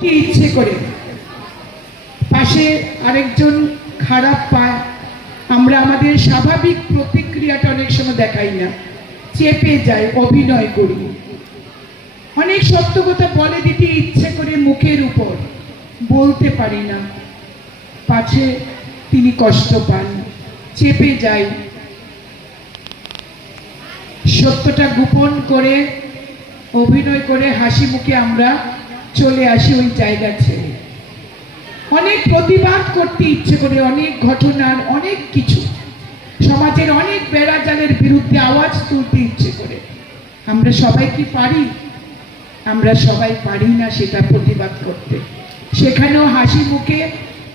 কি ইচ্ছে করে? পাশে আরেকজন খারাপ পায়। আমরা আমাদের স্বাভাবিক প্রতিক্রিয়াটা অনেক সময় দেখাই না। চেপে যাই অভিনয় করি। অনেক সত্য কথা বলে দিতে ইচ্ছে করে মুখের উপর। বলতে পারি না। পাছে তিনি কষ্ট পান। চেপে যাই সত্যটা গোপন করে, অভিনয় করে হাসি মুখে আমরা চলে আসি ওই জায়গা ছেড়ে। অনেক প্রতিবাদ করতে ইচ্ছে করে, অনেক ঘটনার অনেক কিছু। সমাজের অনেক বেড়াজালের বিরুদ্ধে আওয়াজ তুলতে ইচ্ছে করে। আমরা সবাই কি পারি? আমরা সবাই পারি না সেটা প্রতিবাদ করতে। সেখানেও হাসি মুখে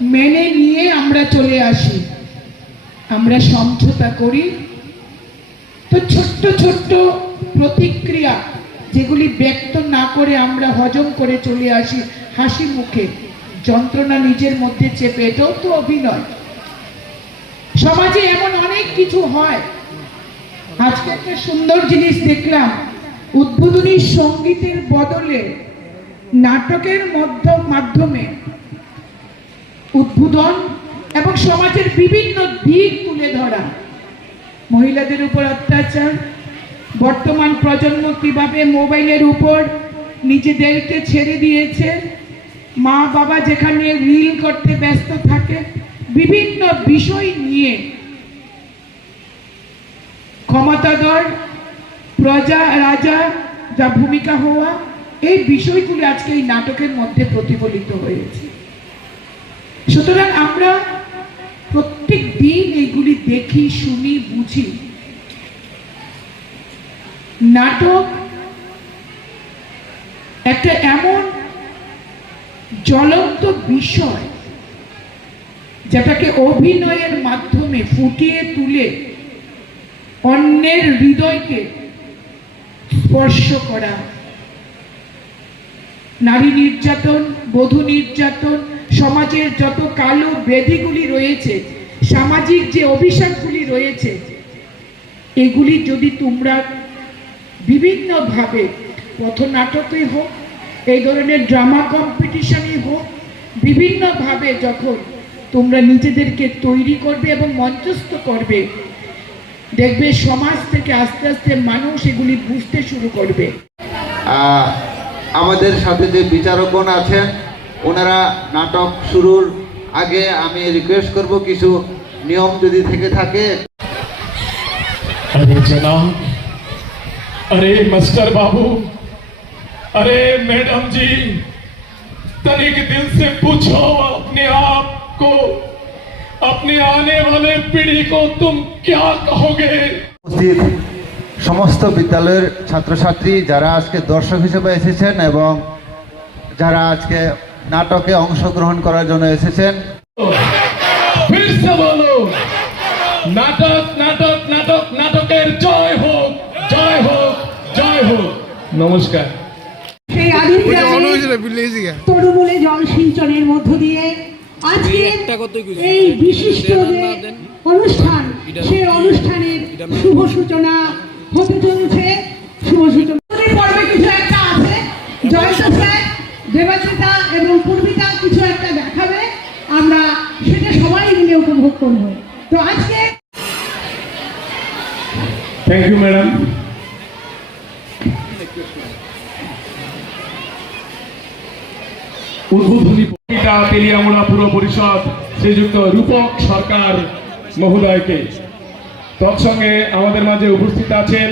মেনে নিয়ে আমরা চলে আসি। আমরা সমঝোতা করি। তো ছোট্ট ছোট্ট প্রতিক্রিয়া যেগুলি ব্যক্ত না করে আমরা হজম করে চলে আসি, হাসি মুখে। যন্ত্রণা নিজের মধ্যে চেপে, এটাও তো অভিনয়। সমাজে এমন অনেক কিছু হয়। আজকে একটা সুন্দর জিনিস দেখলাম। উদ্বোধনী সঙ্গীতের বদলে, নাটকের মধ্য, মাধ্যমে উদ্বোধন এবং সমাজের বিভিন্ন দিক তুলে ধরা। মহিলাদের উপর অত্যাচার বর্তমান প্রজন্ম কীভাবে মোবাইলের উপর নিজেদেরকে ছেড়ে দিয়েছে, মা বাবা যেখানে রিল করতে ব্যস্ত থাকে, বিভিন্ন বিষয় নিয়ে ক্ষমতাধর প্রজা, রাজা, যা ভূমিকা হওয়া, এই বিষয়গুলি আজকে এই নাটকের মধ্যে প্রতিফলিত হয়েছে। সুতরাং আমরা প্রত্যেক দিন এগুলি দেখি, শুনি, বুঝি। নাটক, একটা এমন জ্বলন্ত বিষয় যেটাকে অভিনয়ের মাধ্যমে ফুটিয়ে তুলে অন্যের হৃদয়কে স্পর্শ করা। নারী নির্যাতন, বধূ নির্যাতন, সমাজের যত কালো ব্যাধিগুলি রয়েছে, সামাজিক যে অভিশাপগুলি রয়েছে, এগুলি যদি তোমরা বিভিন্নভাবে। পথনাটকে হোক এই ধরনের ড্রামা কম্পিটিশনই হোক বিভিন্নভাবে যখন তোমরা নিজেদেরকে তৈরি করবে এবং মঞ্চস্থ করবে দেখবে সমাজ থেকে আস্তে আস্তে মানুষ এগুলি বুঝতে শুরু করবে। আমাদের সাথে যে বিচারকগণ আছেন ওনারা নাটক শুরুর আগে আমি রিকোয়েস্ট করব কিছু নিয়ম যদি থেকে থাকে। अरे जनाब अरे मास्टर बाबू अरे मैडम जी तनिक दिल से पूछो अपने आप को अपने आने वाले पीढ़ी को तुम क्या कहोगे উপস্থিত সমস্ত বিদ্যালয়ের ছাত্রছাত্রী যারা আজকে দর্শক হিসেবে এসেছেন এবং যারা আজকে নাটকে অংশগ্রহণ করার জন্য এসেছেন फिर से बोलो নাটক নাটক নমস্কার। সেই আদিম গ্রামে তরুমূলে জল সিঞ্চনের মধ্য দিয়ে আজকে এই বিশিষ্ট যে অনুষ্ঠান সেই অনুষ্ঠানের শুভ সূচনা হতে চলছে। শুভ সূচনা। পর্বে কিছু একটা আছে। জয়ন্ত স্যার দেবাচিতা এবং পূর্বিতা কিছু একটা দেখাবে। আমরা সেটা সবাই মিলে উপভোগ করব। তো আজকে থ্যাংক ইউ ম্যাডাম উদ্বোধনী বক্তৃতা তেলিয়ামুড়া পুর পরিষদ শ্রীযুক্ত রূপক সরকার মহোদয়কে। তৎসঙ্গে আমাদের মাঝে উপস্থিত আছেন